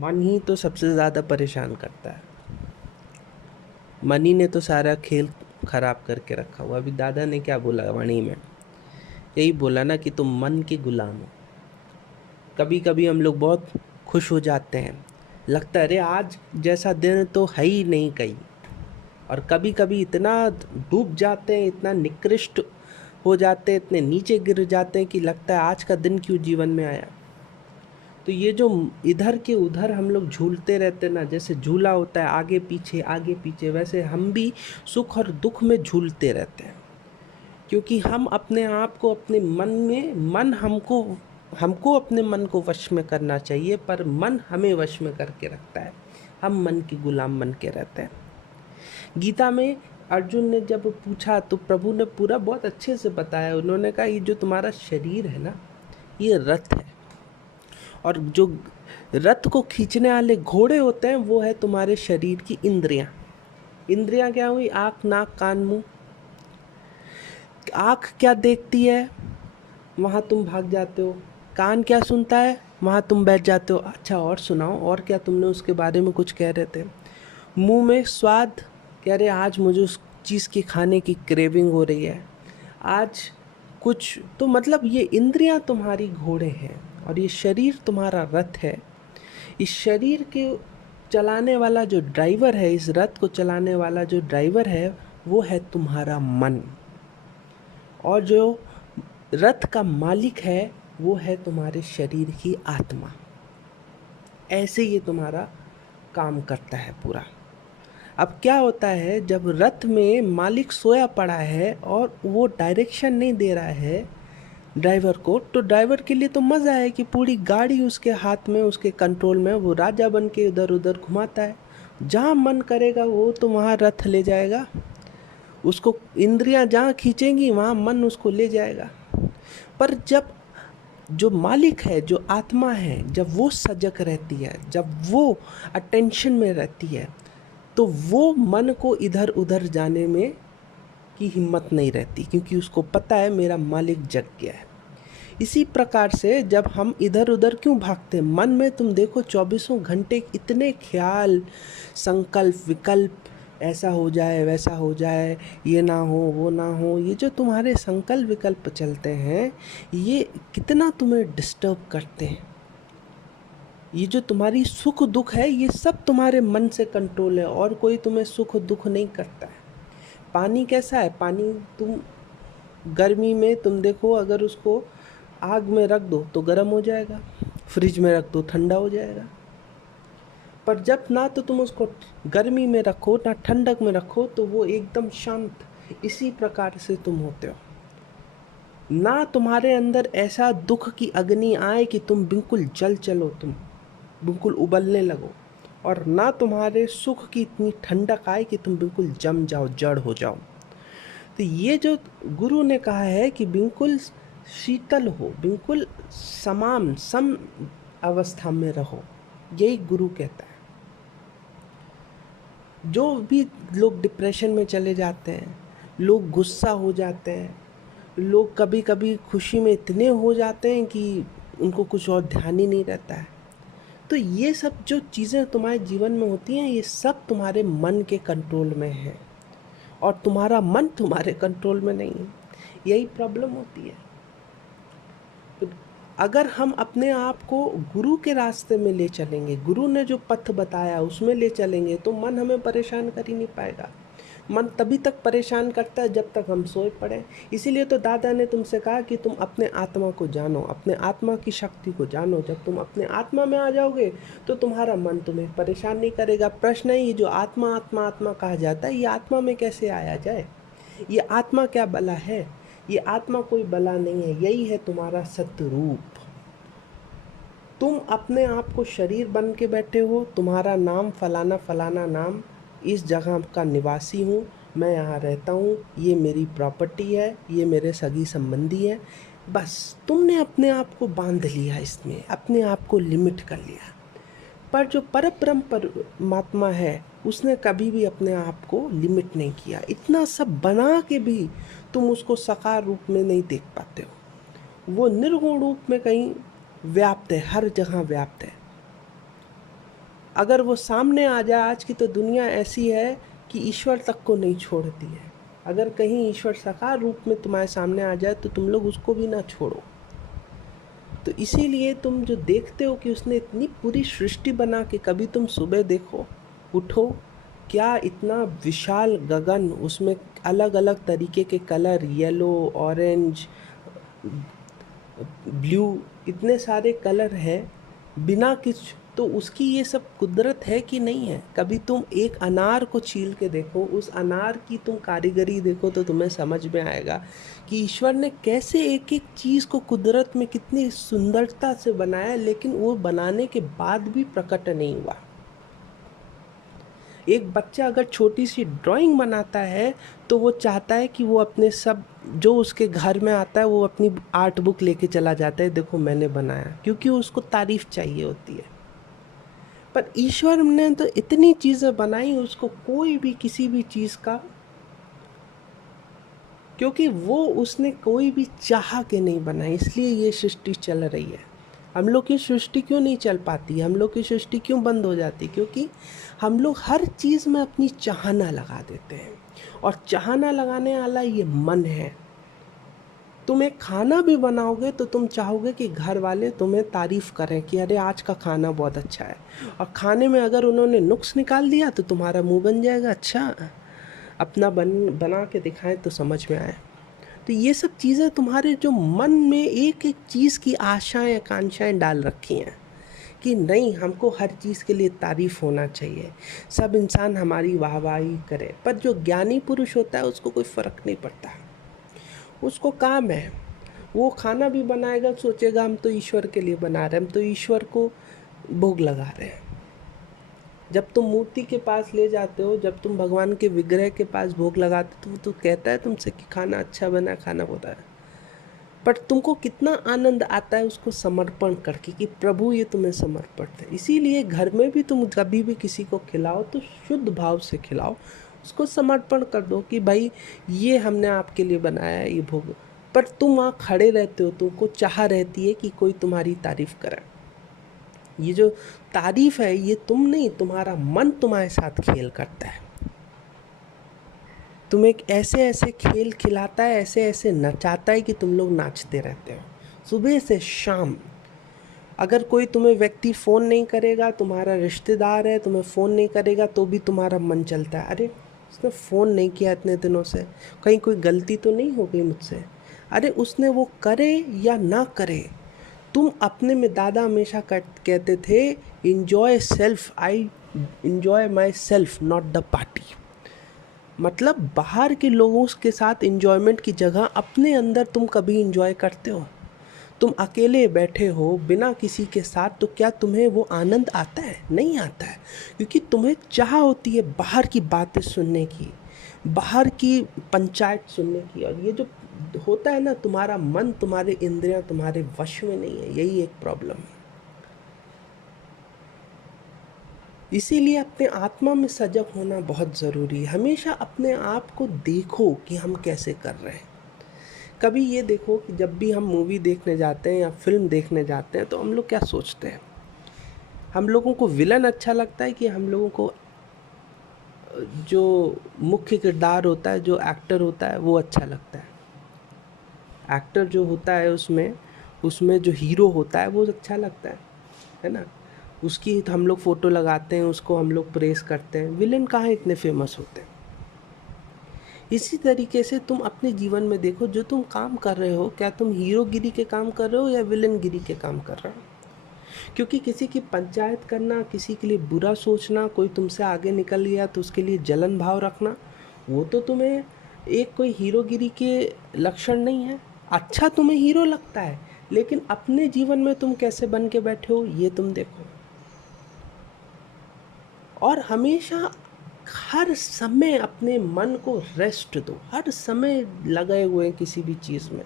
मन ही तो सबसे ज़्यादा परेशान करता है। मन ही ने तो सारा खेल खराब करके रखा हुआ। अभी दादा ने क्या बोला वाणी में, यही बोला ना कि तुम मन के गुलाम हो। कभी कभी हम लोग बहुत खुश हो जाते हैं, लगता है अरे आज जैसा दिन तो है ही नहीं कहीं। और कभी कभी इतना डूब जाते हैं, इतना निकृष्ट हो जाते हैं, इतने नीचे गिर जाते हैं कि लगता है आज का दिन क्यों जीवन में आया। तो ये जो इधर के उधर हम लोग झूलते रहते ना, जैसे झूला होता है आगे पीछे, वैसे हम भी सुख और दुख में झूलते रहते हैं। क्योंकि हम अपने आप को अपने मन में मन हमको हमको अपने मन को वश में करना चाहिए, पर मन हमें वश में करके रखता है। हम मन के गुलाम बन के रहते हैं। गीता में अर्जुन ने जब पूछा तो प्रभु ने पूरा बहुत अच्छे से बताया। उन्होंने कहा ये जो तुम्हारा शरीर है ना, ये रथ है, और जो रथ को खींचने वाले घोड़े होते हैं वो है तुम्हारे शरीर की इंद्रियां। इंद्रियां क्या हुई? आँख, नाक, कान, मुंह। आँख क्या देखती है? वहाँ तुम भाग जाते हो। कान क्या सुनता है? वहाँ तुम बैठ जाते हो। अच्छा और सुनाओ, और क्या तुमने उसके बारे में कुछ कह रहे थे? मुंह में स्वाद, कह रहे आज मुझे उस चीज़ की खाने की क्रेविंग हो रही है आज कुछ। तो मतलब ये इंद्रियां तुम्हारी घोड़े हैं और ये शरीर तुम्हारा रथ है। इस शरीर के चलाने वाला जो ड्राइवर है, इस रथ को चलाने वाला जो ड्राइवर है, वो है तुम्हारा मन। और जो रथ का मालिक है वो है तुम्हारे शरीर की आत्मा। ऐसे ये तुम्हारा काम करता है पूरा। अब क्या होता है, जब रथ में मालिक सोया पड़ा है और वो डायरेक्शन नहीं दे रहा है ड्राइवर को, तो ड्राइवर के लिए तो मज़ा है कि पूरी गाड़ी उसके हाथ में, उसके कंट्रोल में, वो राजा बन के इधर उधर घुमाता है। जहाँ मन करेगा वो तो वहाँ रथ ले जाएगा उसको। इंद्रियां जहाँ खींचेंगी वहाँ मन उसको ले जाएगा। पर जब जो मालिक है, जो आत्मा है, जब वो सजग रहती है, जब वो अटेंशन में रहती है, तो वो मन को इधर उधर जाने में की हिम्मत नहीं रहती, क्योंकि उसको पता है मेरा मालिक जग गया है। इसी प्रकार से जब हम इधर उधर क्यों भागते हैं, मन में तुम देखो 24 घंटे इतने ख्याल, संकल्प, विकल्प, ऐसा हो जाए, वैसा हो जाए, ये ना हो, वो ना हो, ये जो तुम्हारे संकल्प विकल्प चलते हैं, ये कितना तुम्हें डिस्टर्ब करते हैं। ये जो तुम्हारी सुख दुख है, ये सब तुम्हारे मन से कंट्रोल है, और कोई तुम्हें सुख दुख नहीं करता है। पानी कैसा है? पानी तुम गर्मी में तुम देखो, अगर उसको आग में रख दो तो गर्म हो जाएगा, फ्रिज में रख दो ठंडा हो जाएगा। पर जब ना तो तुम उसको गर्मी में रखो ना ठंडक में रखो तो वो एकदम शांत। इसी प्रकार से तुम होते हो ना, तुम्हारे अंदर ऐसा दुख की अग्नि आए कि तुम बिल्कुल जल चलो, तुम बिल्कुल उबलने लगो, और ना तुम्हारे सुख की इतनी ठंडक आए कि तुम बिल्कुल जम जाओ, जड़ हो जाओ। तो ये जो गुरु ने कहा है कि बिल्कुल शीतल हो, बिल्कुल सम अवस्था में रहो, यही गुरु कहता है। जो भी लोग डिप्रेशन में चले जाते हैं, लोग गुस्सा हो जाते हैं, लोग कभी कभी खुशी में इतने हो जाते हैं कि उनको कुछ और ध्यान ही नहीं रहता है। तो ये सब जो चीज़ें तुम्हारे जीवन में होती हैं, ये सब तुम्हारे मन के कंट्रोल में है, और तुम्हारा मन तुम्हारे कंट्रोल में नहीं है। यही प्रॉब्लम होती है। तो अगर हम अपने आप को गुरु के रास्ते में ले चलेंगे, गुरु ने जो पथ बताया उसमें ले चलेंगे, तो मन हमें परेशान कर ही नहीं पाएगा। मन तभी तक परेशान करता है जब तक हम सोए पड़े। इसीलिए तो दादा ने तुमसे कहा कि तुम अपने आत्मा को जानो, अपने आत्मा की शक्ति को जानो। जब तुम अपने आत्मा में आ जाओगे तो तुम्हारा मन तुम्हें परेशान नहीं करेगा। प्रश्न है, ये जो आत्मा आत्मा आत्मा कहा जाता है, ये आत्मा में कैसे आया जाए? ये आत्मा क्या बला है? ये आत्मा कोई बला नहीं है, यही है तुम्हारा सत्य रूप। तुम अपने आप को शरीर बन के बैठे हो, तुम्हारा नाम फलाना फलाना नाम, इस जगह का निवासी हूँ, मैं यहाँ रहता हूँ, ये मेरी प्रॉपर्टी है, ये मेरे सगी संबंधी है। बस तुमने अपने आप को बांध लिया, इसमें अपने आप को लिमिट कर लिया। पर जो परब्रह्म परमात्मा है, उसने कभी भी अपने आप को लिमिट नहीं किया। इतना सब बना के भी तुम उसको साकार रूप में नहीं देख पाते हो। वो निर्गुण रूप में कहीं व्याप्त है, हर जगह व्याप्त है। अगर वो सामने आ जाए, आज की तो दुनिया ऐसी है कि ईश्वर तक को नहीं छोड़ती है। अगर कहीं ईश्वर साकार रूप में तुम्हारे सामने आ जाए तो तुम लोग उसको भी ना छोड़ो। तो इसीलिए तुम जो देखते हो कि उसने इतनी पूरी सृष्टि बना के, कभी तुम सुबह देखो, उठो, क्या इतना विशाल गगन, उसमें अलग अलग तरीके के कलर, येलो, ऑरेंज, ब्लू, इतने सारे कलर हैं बिना कुछ, तो उसकी ये सब कुदरत है कि नहीं है। कभी तुम एक अनार को छील के देखो, उस अनार की तुम कारीगरी देखो, तो तुम्हें समझ में आएगा कि ईश्वर ने कैसे एक एक चीज़ को कुदरत में कितनी सुंदरता से बनाया, लेकिन वो बनाने के बाद भी प्रकट नहीं हुआ। एक बच्चा अगर छोटी सी ड्राइंग बनाता है तो वो चाहता है कि वो अपने सब जो उसके घर में आता है वो अपनी आर्ट बुक लेके चला जाता है, देखो मैंने बनाया, क्योंकि उसको तारीफ चाहिए होती है। पर ईश्वर ने तो इतनी चीज़ें बनाई, उसको कोई भी किसी भी चीज़ का, क्योंकि वो उसने कोई भी चाह के नहीं बनाई, इसलिए ये सृष्टि चल रही है। हम लोग की सृष्टि क्यों नहीं चल पाती, हम लोग की सृष्टि क्यों बंद हो जाती? क्योंकि हम लोग हर चीज़ में अपनी चाहना लगा देते हैं, और चाहना लगाने वाला ये मन है। तुम एक खाना भी बनाओगे तो तुम चाहोगे कि घर वाले तुम्हें तारीफ़ करें कि अरे आज का खाना बहुत अच्छा है, और खाने में अगर उन्होंने नुक्स निकाल दिया तो तुम्हारा मुंह बन जाएगा, अच्छा अपना बना के दिखाएं तो समझ में आए। तो ये सब चीज़ें तुम्हारे जो मन में एक एक चीज़ की आशाएं आकांक्षाएं डाल रखी हैं कि नहीं, हमको हर चीज़ के लिए तारीफ़ होना चाहिए, सब इंसान हमारी वाहवाही करे। पर जो ज्ञानी पुरुष होता है उसको कोई फ़र्क नहीं पड़ता, उसको काम है, वो खाना भी बनाएगा, सोचेगा हम तो ईश्वर के लिए बना रहे हैं, हम तो ईश्वर को भोग लगा रहे हैं। जब तुम मूर्ति के पास ले जाते हो, जब तुम भगवान के विग्रह के पास भोग लगाते हो, तो वो तो कहता है तुमसे कि खाना अच्छा बना, खाना होता है, पर तुमको कितना आनंद आता है उसको समर्पण करके कि प्रभु ये तुम्हें समर्पित है। इसीलिए घर में भी तुम कभी भी किसी को खिलाओ तो शुद्ध भाव से खिलाओ, उसको समर्पण कर दो कि भाई ये हमने आपके लिए बनाया है ये भोग। पर तुम वहाँ खड़े रहते हो, तुमको चाह रहती है कि कोई तुम्हारी तारीफ करे। ये जो तारीफ है ये तुम नहीं, तुम्हारा मन तुम्हारे साथ खेल करता है, तुम एक ऐसे ऐसे खेल खिलाता है, ऐसे ऐसे नचाता है कि तुम लोग नाचते रहते हो सुबह से शाम। अगर कोई तुम्हें व्यक्ति फ़ोन नहीं करेगा, तुम्हारा रिश्तेदार है, तुम्हें फ़ोन नहीं करेगा तो भी तुम्हारा मन चलता है, अरे उसने फ़ोन नहीं किया इतने दिनों से, कहीं कोई गलती तो नहीं हो गई मुझसे। अरे उसने वो करे या ना करे, तुम अपने में, दादा हमेशा कहते थे enjoy self, I enjoy my self not the party. मतलब बाहर के लोगों के साथ इन्जॉयमेंट की जगह अपने अंदर तुम कभी इन्जॉय करते हो? तुम अकेले बैठे हो बिना किसी के साथ, तो क्या तुम्हें वो आनंद आता है? नहीं आता है, क्योंकि तुम्हें चाह होती है बाहर की बातें सुनने की, बाहर की पंचायत सुनने की। और ये जो होता है ना, तुम्हारा मन, तुम्हारे इंद्रियां तुम्हारे वश में नहीं है, यही एक प्रॉब्लम है। इसीलिए अपने आत्मा में सजग होना बहुत ज़रूरी है। हमेशा अपने आप को देखो कि हम कैसे कर रहे हैं। कभी ये देखो कि जब भी हम मूवी देखने जाते हैं या फिल्म देखने जाते हैं तो हम लोग क्या सोचते हैं? हम लोगों को विलन अच्छा लगता है कि हम लोगों को जो मुख्य किरदार होता है, जो एक्टर होता है, वो अच्छा लगता है? एक्टर जो होता है उसमें जो हीरो होता है वो अच्छा लगता है ना? उसकी तो हम लोग फ़ोटो लगाते हैं, उसको हम लोग प्रेज़ करते हैं। विलेन कहाँ इतने फेमस होते हैं? इसी तरीके से तुम अपने जीवन में देखो, जो तुम काम कर रहे हो, क्या तुम हीरोगिरी के काम कर रहे हो या विलेनगिरी के काम कर रहे हो? क्योंकि किसी की पंचायत करना, किसी के लिए बुरा सोचना, कोई तुमसे आगे निकल गया तो उसके लिए जलन भाव रखना, वो तो तुम्हें एक कोई हीरोगिरी के लक्षण नहीं है। अच्छा तुम्हें हीरो लगता है, लेकिन अपने जीवन में तुम कैसे बन के बैठे हो ये तुम देखो। और हमेशा हर समय अपने मन को रेस्ट दो, हर समय लगे हुए किसी भी चीज़ में।